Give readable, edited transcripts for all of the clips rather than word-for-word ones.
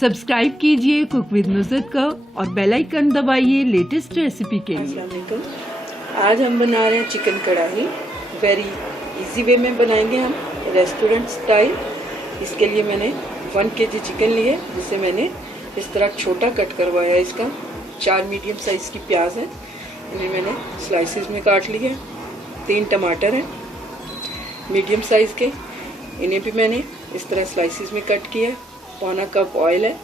Subscribe कीजिए cook with Nusrat का और बेल आइकन दबाइए लेटेस्ट रेसिपी के लिए। अस्सलाम वालेकुम। आज हम बना रहे हैं चिकन कढ़ाई। वेरी इजी वे में बनाएंगे हम, रेस्टोरेंट स्टाइल। इसके लिए मैंने 1 kg चिकन लिए, जिसे मैंने इस तरह छोटा कट करवाया। इसका 4 मीडियम साइज़ की प्याज है, इन्हें मैंने स्लाइसिस में काट लिया। 3 टमाटर हैं मीडियम साइज़ के, इन्हें भी मैंने इस तरह स्लाइसिस में कट किया। 1 कप ऑयल है।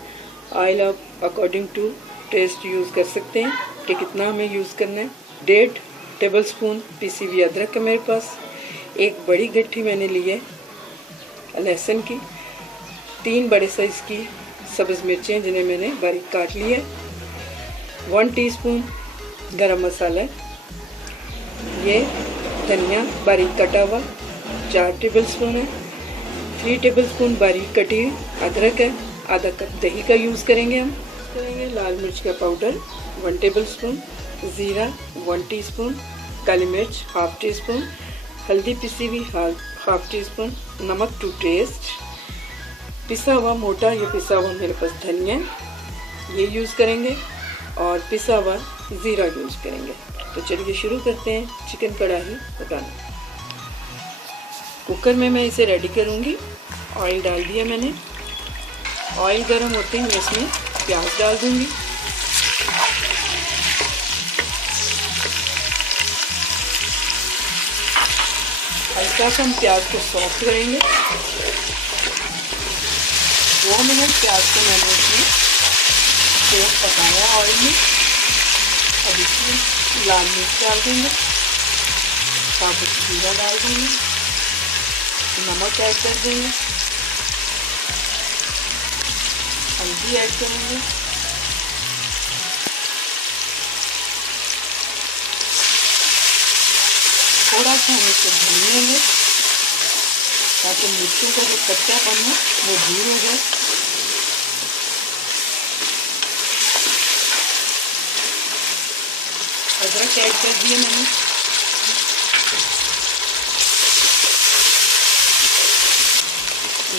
ऑयल आप अकॉर्डिंग टू टेस्ट यूज़ कर सकते हैं कि कितना हमें यूज़ करना है। 1.5 टेबलस्पून पिसी हुई अदरक है मेरे पास। 1 बड़ी गट्ठी मैंने ली है लहसुन की। 3 बड़े साइज़ की सब्ज़ मिर्चें जिन्हें मैंने बारीक काट लिया है। 1 टीस्पून गरम मसाला है। ये धनिया बारीक कटा हुआ 4 टेबलस्पून है। 3 टेबलस्पून बारीक कटी अदरक है। आधा कप दही का यूज़ करेंगे हम। करेंगे लाल मिर्च का पाउडर 1 टेबलस्पून, ज़ीरा 1 टीस्पून, काली मिर्च 1/2 टीस्पून, हल्दी पिसी हुई 1/2 टीस्पून, नमक टू टेस्ट, पिसा हुआ मोटा या पिसा हुआ मेरे पास धनिया ये यूज़ करेंगे और पिसा हुआ ज़ीरा यूज़ करेंगे। तो चलिए शुरू करते हैं चिकन कढ़ाई पकाना। कुकर में मैं इसे रेडी करूँगी। ऑयल डाल दिया मैंने। ऑयल गर्म होते ही मैं इसमें प्याज डाल दूँगी। हल्का सा हम प्याज को सॉफ्ट करेंगे। 2 मिनट प्याज को मैंने इसमें खूब पकाया ऑयल में। अब इसमें लाल मिर्च डाल देंगे, साबुत जीरा डाल देंगे, नमक ऐड कर देंगे, हल्दी ऐड करेंगे, थोड़ा सा हम इसे भून लेंगे ताकि मिर्चों का जो कच्चापन है वो दूर हो जाए। अदरक ऐड कर दिए मैंने।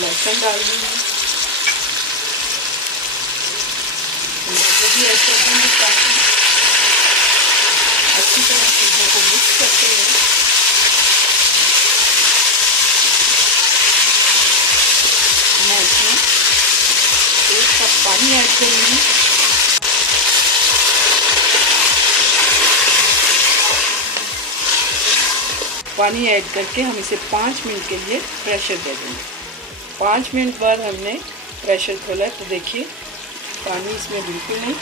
लहसुन डाल देंगे, टमाटर भी ऐड कर देंगे ताकि अच्छी तरह चीज़ों को मिक्स करते हैं मैं इसमें 1 कप पानी ऐड करूँगी। पानी ऐड करके हम इसे 5 मिनट के लिए प्रेशर दे देंगे। 5 मिनट बाद हमने प्रेशर खोला तो देखिए पानी इसमें बिल्कुल नहीं,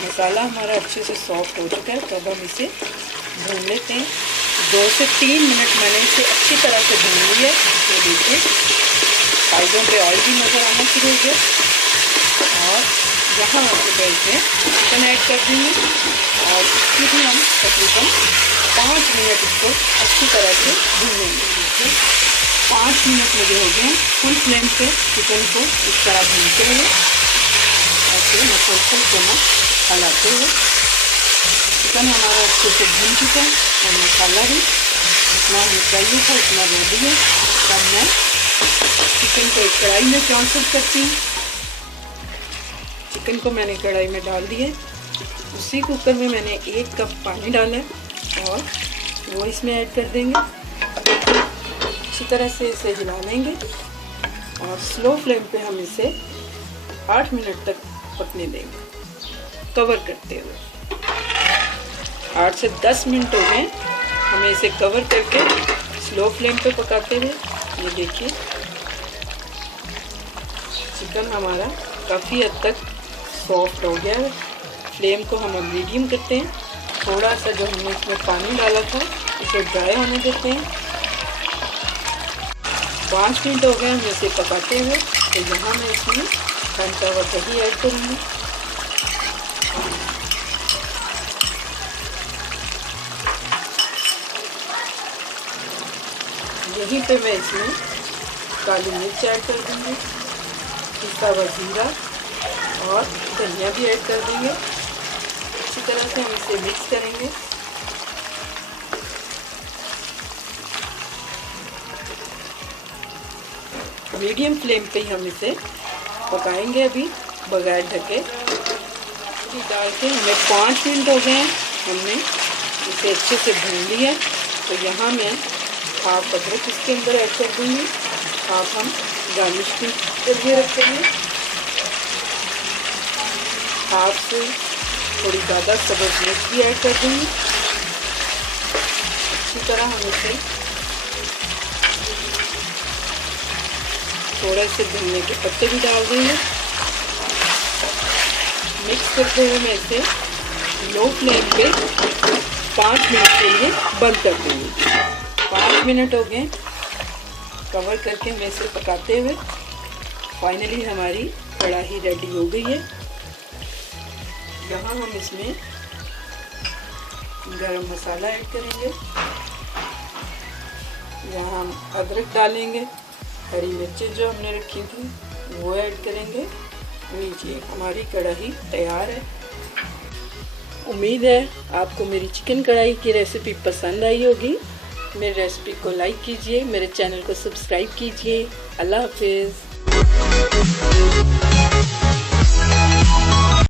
मसाला हमारा अच्छे से सॉफ्ट हो चुका है। तो अब हम इसे भून लेते हैं। 2 से 3 मिनट मैंने इसे अच्छी तरह से भून लिया। तो देखिए साइडों पे ऑयल भी नज़र आना शुरू हो गया और यहाँ हम इसमें चिकन ऐड कर देंगे और इसकी भी हम तकरीबन 5 मिनट इसको अच्छी तरह से भूनेंगे। देखिए 5 मिनट मुझे हो गए। फुल फ्लेम पे चिकन को इस तरह भूनते हुए ऐसे मुसलसल चम्मच हलाते हुए चिकन हमारा अच्छे से भून चुका है और मसाला भी जितना हमें चाहिए था उतना रेडी है। तब मैं चिकन को एक कढ़ाई में ट्रांसफर करती हूँ। चिकन को मैंने कढ़ाई में डाल दिया। उसी कुकर में मैंने 1 कप पानी डाला है और वो इसमें ऐड कर देंगे। अच्छी तरह से इसे हिला लेंगे और स्लो फ्लेम पे हम इसे 8 मिनट तक पकने देंगे कवर करते हुए। 8 से 10 मिनट हो गए हमें इसे कवर करके स्लो फ्लेम पे पकाते हुए। ये देखिए चिकन हमारा काफ़ी हद तक सॉफ्ट हो गया है। फ्लेम को हम अब मीडियम करते हैं। थोड़ा सा जो हमने इसमें पानी डाला था इसे ड्राई होने देते हैं। 5 मिनट हो गए हम इसे पकाते हुए। तो यहाँ मैं इसमें ठंडा हुआ दही ऐड करूँगी। यहीं पे मैं इसमें काली मिर्च ऐड कर दूँगी, पिसा हुआ जीरा और धनिया भी ऐड कर देंगे। अच्छी तरह से हम इसे मिक्स करेंगे। मीडियम फ्लेम पे ही हम इसे पकाएंगे अभी बगैर ढके डाल के हमें 5 मिनट हो गए हैं। हमने इसे अच्छे से भून लिया। तो यहाँ मैं हाफ अदरक इसके अंदर ऐड कर दूँगी, हाफ हम गार्निश के लिए रखेंगे, हाफ से थोड़ी ज़्यादा सब्ज़ मिर्च भी ऐड कर दूँगी। अच्छी तरह हम इसे थोड़े से धनिया के पत्ते भी डाल देंगे। मिक्स करते हुए मैं इसे लो फ्लेम पे 5 मिनट के लिए बंद कर दूँगी। 5 मिनट हो गए, कवर करके हम इसे पकाते हुए। फाइनली हमारी कढ़ाई रेडी हो गई है। यहाँ हम इसमें गरम मसाला ऐड करेंगे, यहाँ हम अदरक डालेंगे, हरी मिर्चें जो हमने रखी थी वो ऐड करेंगे। लीजिए हमारी कढ़ाई तैयार है। उम्मीद है आपको मेरी चिकन कढ़ाई की रेसिपी पसंद आई होगी। मेरी रेसिपी को लाइक कीजिए, मेरे चैनल को सब्सक्राइब कीजिए। अल्लाह हाफिज़।